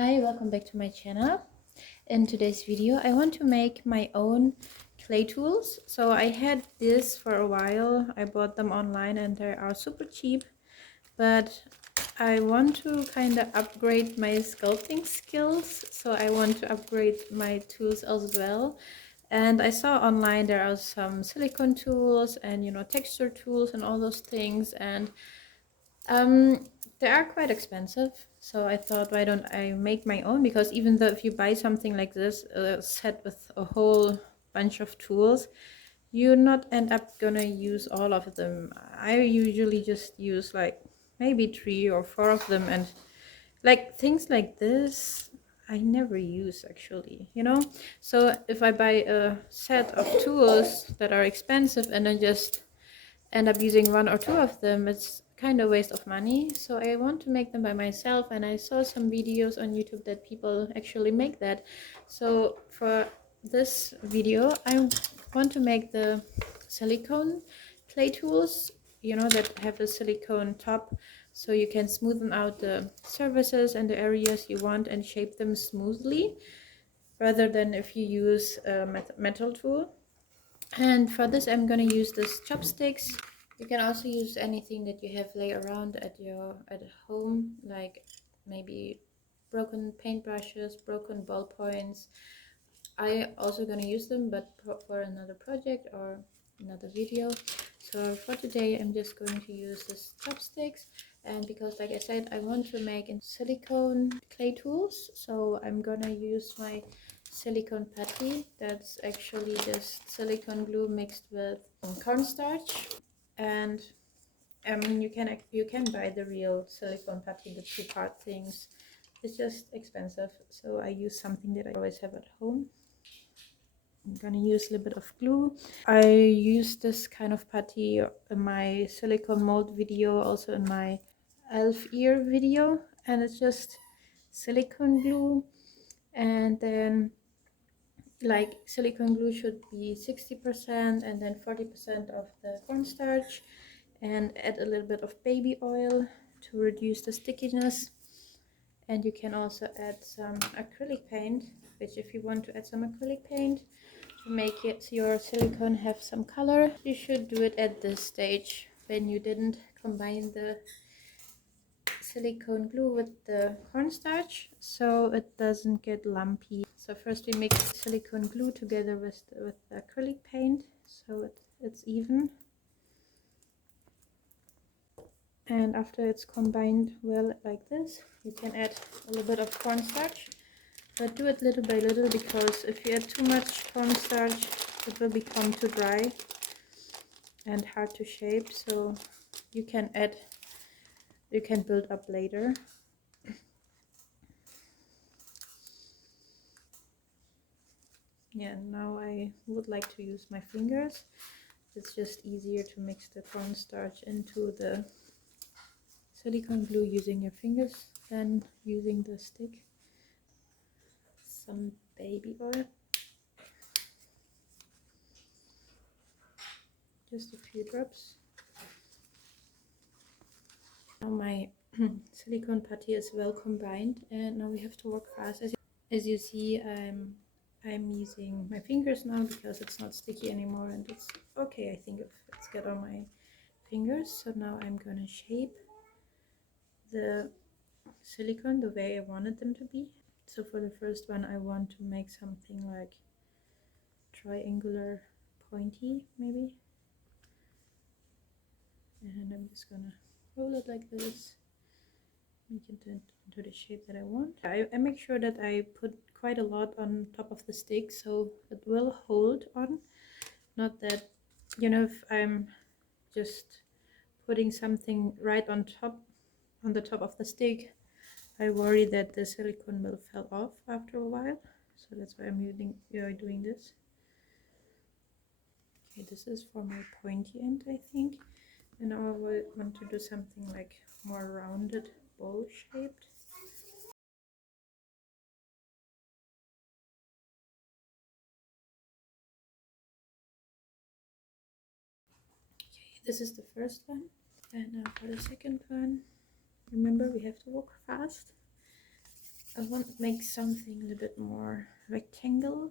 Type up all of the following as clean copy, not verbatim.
Hi, welcome back to my channel. In today's video I want to make my own clay tools. So I had this for a while. I bought them online and they are super cheap, but I want to kind of upgrade my sculpting skills, so I want to upgrade my tools as well. And I saw online there are some silicone tools and texture tools and all those things, and they are quite expensive, so I thought, why don't I make my own? Because even though if you buy something like this, a set with a whole bunch of tools, you're not end up gonna use all of them. I usually just use like maybe 3 or 4 of them, and like things like this I never use actually. So if I buy a set of tools that are expensive and then just end up using 1 or 2 of them, it's kind of waste of money. So I want to make them by myself, and I saw some videos on YouTube that people actually make that. So for this video I want to make the silicone clay tools, that have a silicone top, so you can smoothen out the surfaces and the areas you want and shape them smoothly, rather than if you use a metal tool. And for this I'm going to use this chopsticks. You can also use anything that you have lay around at home, like maybe broken paintbrushes, broken ballpoints. I also going to use them, but for another project or another video. So for today I'm just going to use this chopsticks, and because like I said I want to make in silicone clay tools, so I'm gonna use my silicone putty. That's actually just silicone glue mixed with cornstarch. And you can buy the real silicone putty, the 2-part things. It's just expensive, so I use something that I always have at home. I'm gonna use a little bit of glue. I used this kind of putty in my silicone mold video, also in my elf ear video, and it's just silicone glue. And then like silicone glue should be 60% and then 40% of the cornstarch, and add a little bit of baby oil to reduce the stickiness. And you can also add some acrylic paint, which if you want to add some acrylic paint to make it your silicone have some color, you should do it at this stage when you didn't combine the silicone glue with the cornstarch, so it doesn't get lumpy. So first we mix silicone glue together with the acrylic paint, so it's even. And after it's combined well like this, you can add a little bit of cornstarch, but do it little by little, because if you add too much cornstarch it will become too dry and hard to shape. So you can build up later. Yeah, now I would like to use my fingers. It's just easier to mix the cornstarch into the silicone glue using your fingers than using the stick. Some baby oil, just a few drops. Now my silicone putty is well combined, and now we have to work fast. As you see, I'm using my fingers now because it's not sticky anymore, and it's okay. I think if it's good on my fingers. So now I'm gonna shape the silicone the way I wanted them to be. So for the first one I want to make something like triangular, pointy maybe, and I'm just gonna roll it like this, make it into the shape that I want. I make sure that I put quite a lot on top of the stick so it will hold on, not that, if I'm just putting something right on the top of the stick, I worry that the silicone will fall off after a while. So that's why I'm doing this. Okay, this is for my pointy end, I think. And now I want to do something like more rounded, bowl shaped. Okay, this is the first one. And now for the second one, remember we have to walk fast. I want to make something a little bit more rectangle.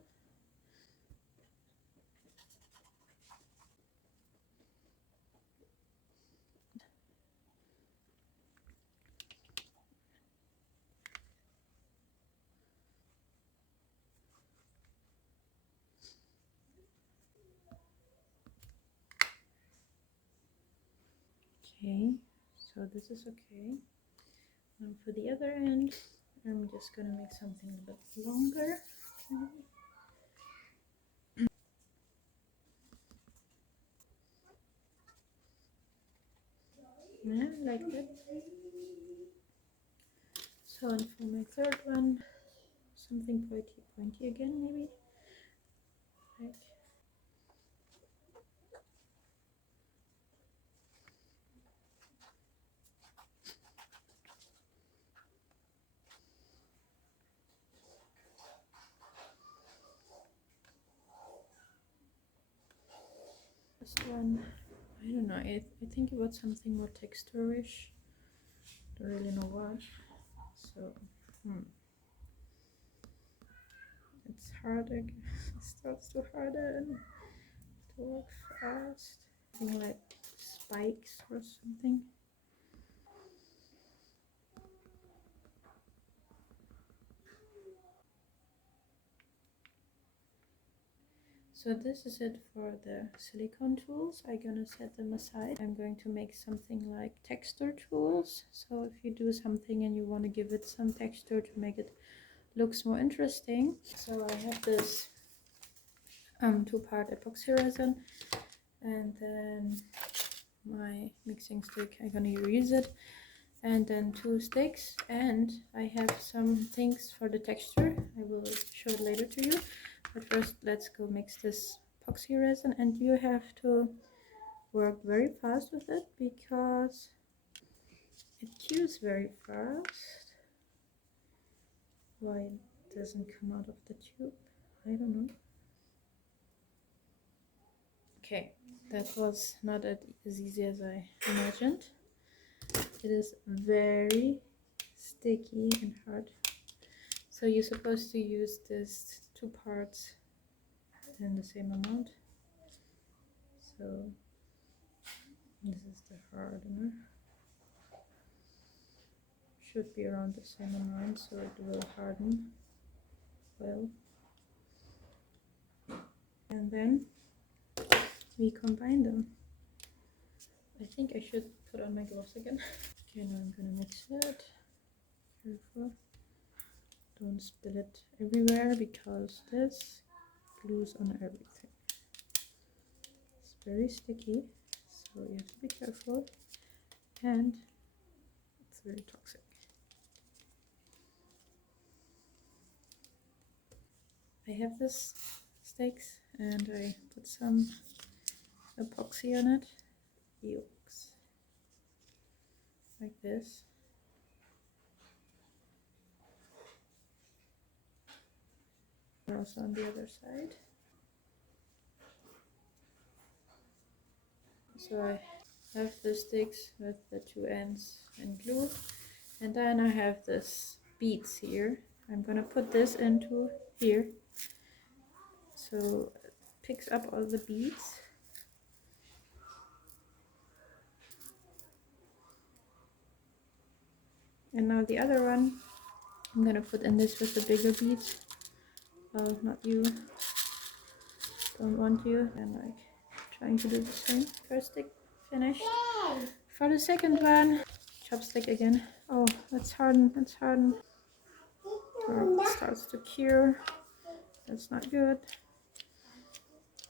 Okay, so this is okay. And for the other end, I'm just gonna make something a bit longer. Yeah, like that. So, and for my third one, something pointy again, maybe. Like this one, I don't know. I think it was something more texturish. Don't really know what. So, it's harder. It starts to harden. To work fast. Something like spikes or something. So this is it for the silicone tools. I'm gonna set them aside. I'm going to make something like texture tools. So if you do something and you want to give it some texture to make it looks more interesting. So I have this two-part epoxy resin, and then my mixing stick. I'm gonna reuse it, and then 2 sticks, and I have some things for the texture. I will show it later to you. But first, let's go mix this epoxy resin, and you have to work very fast with it because it cues very fast. Why it doesn't come out of the tube, I don't know. Okay, that was not as easy as I imagined. It is very sticky and hard. So you're supposed to use this 2 parts in the same amount. So this is the hardener. Should be around the same amount, so it will harden well. And then we combine them. I think I should put on my gloves again. Okay, now I'm gonna mix it. Careful. Don't spill it everywhere because this glues on everything. It's very sticky, so you have to be careful, and it's very toxic. I have this sticks and I put some epoxy on it, yolks, like this. Also on the other side. So I have the sticks with the 2 ends and glue, and then I have this beads here. I'm gonna put this into here, so it picks up all the beads. And now the other one, I'm gonna put in this with the bigger beads. Well, not you, don't want you, and like trying to do the same. First stick finished. For the second one, chopstick again. Oh, let's harden, let's harden. Oh, it starts to cure. That's not good.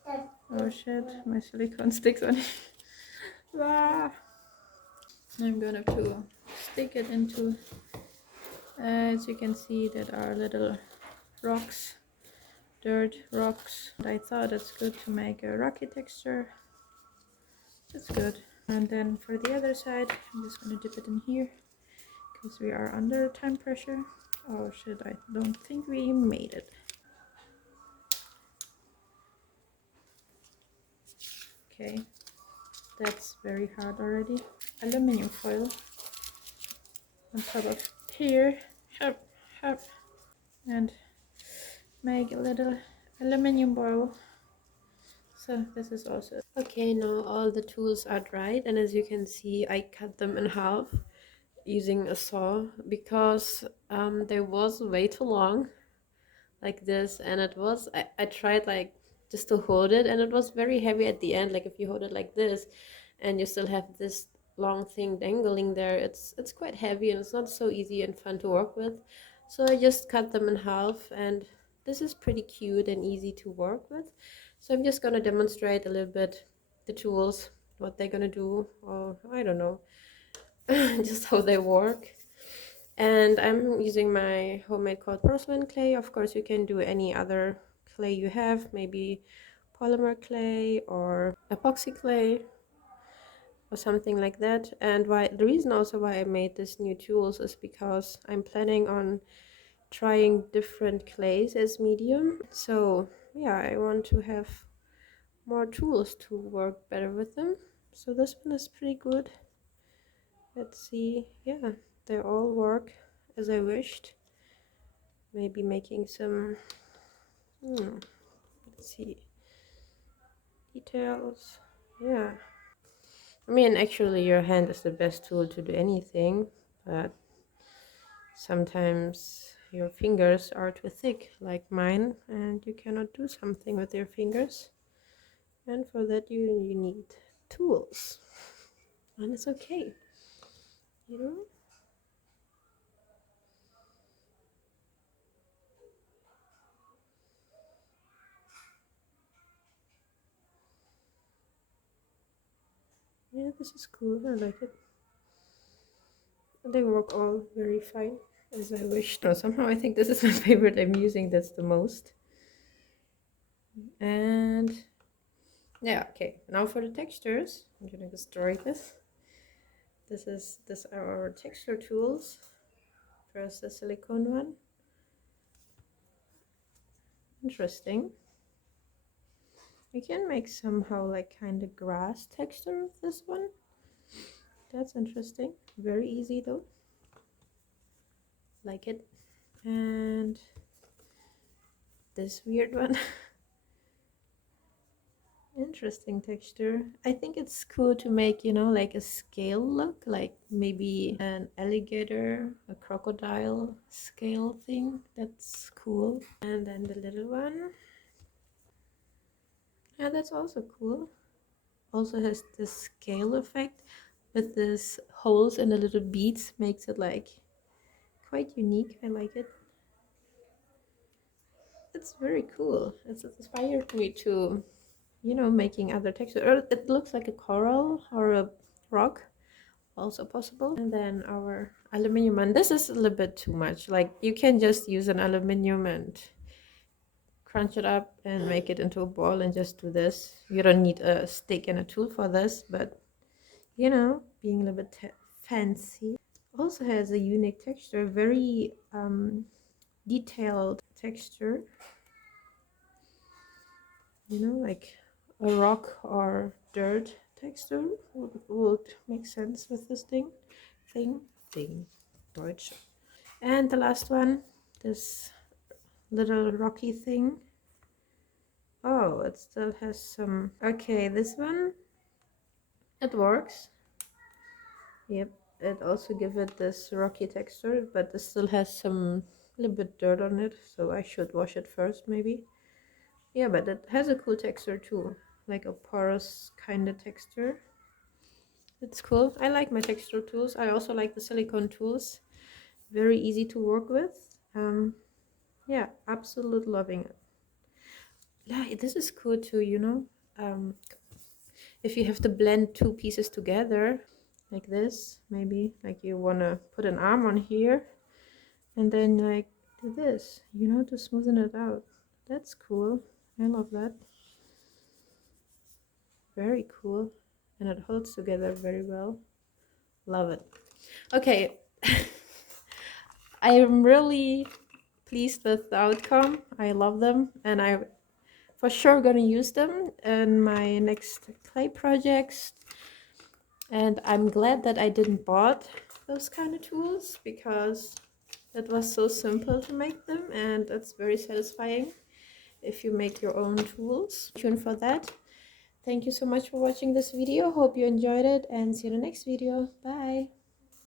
Oh shit, my silicone sticks on it. Ah. I'm gonna have to stick it into, as you can see, that are little rocks, dirt rocks. I thought it's good to make a rocky texture. It's good. And then for the other side, I'm just gonna dip it in here because we are under time pressure. Oh shit, I don't think we made it. Okay, that's very hard already. Aluminium foil on top of here. sharp and make a little aluminum bowl. So this is also okay. Now all the tools are dried, and as you can see, I cut them in half using a saw because they was way too long like this, and it was I tried like just to hold it, and it was very heavy at the end. Like if you hold it like this and you still have this long thing dangling there, it's quite heavy and it's not so easy and fun to work with. So I just cut them in half, and this is pretty cute and easy to work with. So I'm just gonna demonstrate a little bit the tools, what they're gonna do, or I don't know, just how they work. And I'm using my homemade cold porcelain clay. Of course, you can do any other clay you have, maybe polymer clay or epoxy clay or something like that. And why the reason also why I made this new tools is because I'm planning on trying different clays as medium. So yeah, I want to have more tools to work better with them. So this one is pretty good. Let's see. Yeah, they all work as I wished. Maybe making some let's see, details. Yeah, I mean, actually your hand is the best tool to do anything, but sometimes your fingers are too thick like mine and you cannot do something with your fingers, and for that you need tools, and it's okay, you know. Yeah, this is cool. I like it. They work all very fine as I wished. Or somehow I think this is my favorite. I'm using this the most. And yeah, okay. Now for the textures. I'm gonna destroy this. This are our texture tools. First the silicone one. Interesting. You can make somehow like kind of grass texture with this one. That's interesting. Very easy though. Like it. And this weird one. Interesting texture. I think it's cool to make, you know, like a scale look, like maybe an alligator, a crocodile scale thing. That's cool. And then the little one. Yeah, that's also cool. Also has this scale effect with this holes and the little beads, makes it like quite unique. I like it. It's very cool. It's inspired me to, you know, making other textures. It looks like a coral or a rock, also possible. And then our aluminium, and this is a little bit too much. Like you can just use an aluminium and crunch it up and make it into a ball and just do this. You don't need a stick and a tool for this, but you know, being a little bit fancy. Also has a unique texture, very detailed texture, you know, like a rock or dirt texture would make sense with this thing Deutsch. And the last one, this little rocky thing. Oh, it still has some. Okay, this one, it works. Yep, it also gives it this rocky texture, but it still has some little bit dirt on it, so I should wash it first maybe. Yeah, but it has a cool texture too, like a porous kind of texture. It's cool. I like my texture tools. I also like the silicone tools. Very easy to work with. Yeah, absolute loving it. Yeah, this is cool too, you know. If you have to blend two pieces together like this, maybe like you want to put an arm on here and then like do this, you know, to smoothen it out. That's cool. I love that. Very cool. And it holds together very well. Love it. Okay. I am really pleased with the outcome. I love them, and I for sure gonna use them in my next clay projects. And I'm glad that I didn't bought those kind of tools because It was so simple to make them, and it's very satisfying if you make your own tools. Tune for that. Thank you so much for watching this video. Hope you enjoyed it, and see you in the next video. Bye.